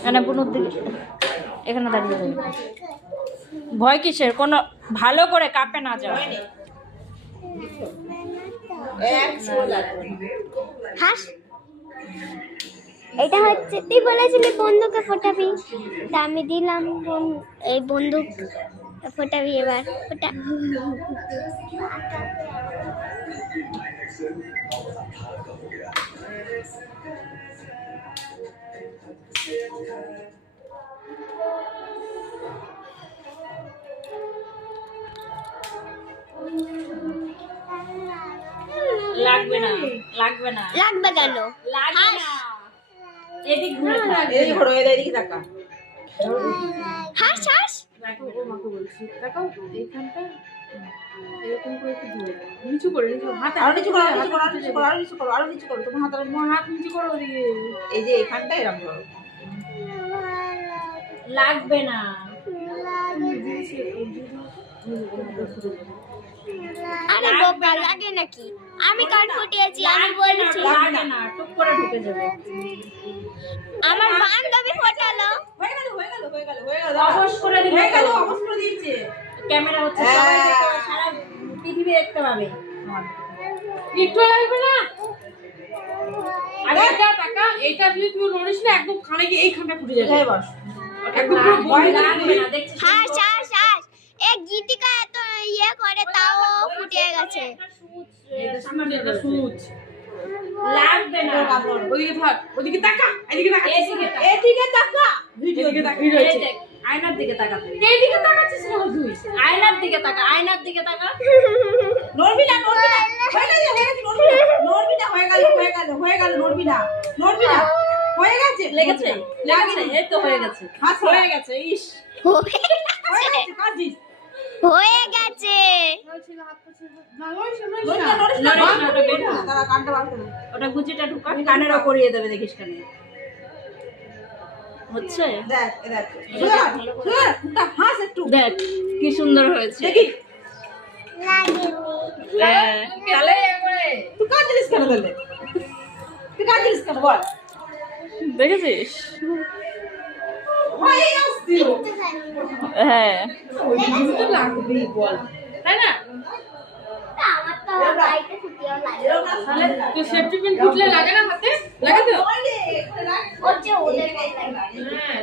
এখানে বুনুর দিকে, এখানে দাঁড়িয়ে যাবে। ভয় কিসের? কোনো ভালো করে কাপে না যাও। হাস, এটা হচ্ছে তুই বলেছিলি বন্দুকে ফোটাবি, তা আমি দিলাম এই বন্দুক ফোটাবি, এবার ফোটা। লাগবে না, লাগবে না, লাগবে কেন? লাগবে না। এদিক ঘুরে থাক, এদিকে ঘোরো, এদিকে তাকা। হাস হাস। ও মাকে বলছি তাকাও এইখানটা এরকম করে একটু ধরে নিচু করে নিচু হাত আরো নিচু করো, আরো নিচু করো, আরো নিচু করো, আরো নিচু করো, আরো নিচু করো। তোমার হাত নিচু করো ওদিকে। এই যে এখানটা এরকম করো। লাগবে না। আরে বোকা, লাগে নাকি? আমি কান ফুটিয়েছি, আমি বলেছি। লাগে না, টুক করে ঢুকে যাবে। আমার বান্ধবী ফোটালো। হয়ে গেল, হয়ে গেল, হয়ে গেল, হয়ে গেল। অবশ করে দিলে হয়ে গেল, তো। অবশ করে দিয়েছে। ক্যামেরা হচ্ছে, সবাই দেখতে পাবে, সারা পৃথিবী দেখতে পাবে। একটু লাগবে না। আরে টাকা এইটা যদি তুই নড়িস না একদম কানে গিয়ে এইখানটা ফুটে যাবে। এই বস। একদম পুরো বন্ধ লাগবে না, দেখছিস? হাস হাস হাস। এই গীতিকা এত ইয়ে করে তাও ফুটে গেছে। এটা সামনে একটা সুচ। লাগবে না। ওদিকে থাক, ওদিকে তাকা, এদিকে তাকা। এদিকে তাকা। এদিকে তাকা। এদিকে তাকা। এই দেখ, আয়নার দিকে তাকাতে। এইদিকে তাকাচ্ছিস না তুই? আয়নার দিকে তাকা, আয়নার দিকে তাকা। নড়বি না, নড়বি না। হয়ে গেছে, হয়ে গেছে, নড়বি না। নড়বি না, হয়ে গেল, হয়ে গেল, হয়ে গেল, নড়বি না। নড়বি না। হয়ে গেছে। লেগেছে, লেগেছে, এই তো হয়ে গেছে। হাত হয়ে গেছে, ইস। হয়ে গেছে, কাজিস। হয়ে গেছে। না নড়িস না, নড়িস নড়বি না। না, নড়িস না। নড়িস না, ওটা বের কর। তারা কানটা বার করো। ওটা গুজিটা ঢুকা, কানেরও করিয়ে দেবে, দেখিস কানে। হচ্ছে? দেখ, এ দেখ। শুয়ে, শুয়ে, মুখটা হাস একটু। দেখ কি সুন্দর হয়েছে। দেখি। হ্যাঁ, তাহলে তুই কাঁদছিস কেন তাহলে? তুই কাঁদছিস কেন বল? দেখেছিস? হয়ে আসছিল। হ্যাঁ, ওই জিনিস তো লাগবেই বল, তাই না? আমার তো বাইকে ফুটিয়ে লাগে। তাহলে তো সেফটি পিন ফুটলে লাগে না হাতে? লাগে তো? বলে, একটা রাখ। হচ্ছে ওদের হ্যাঁ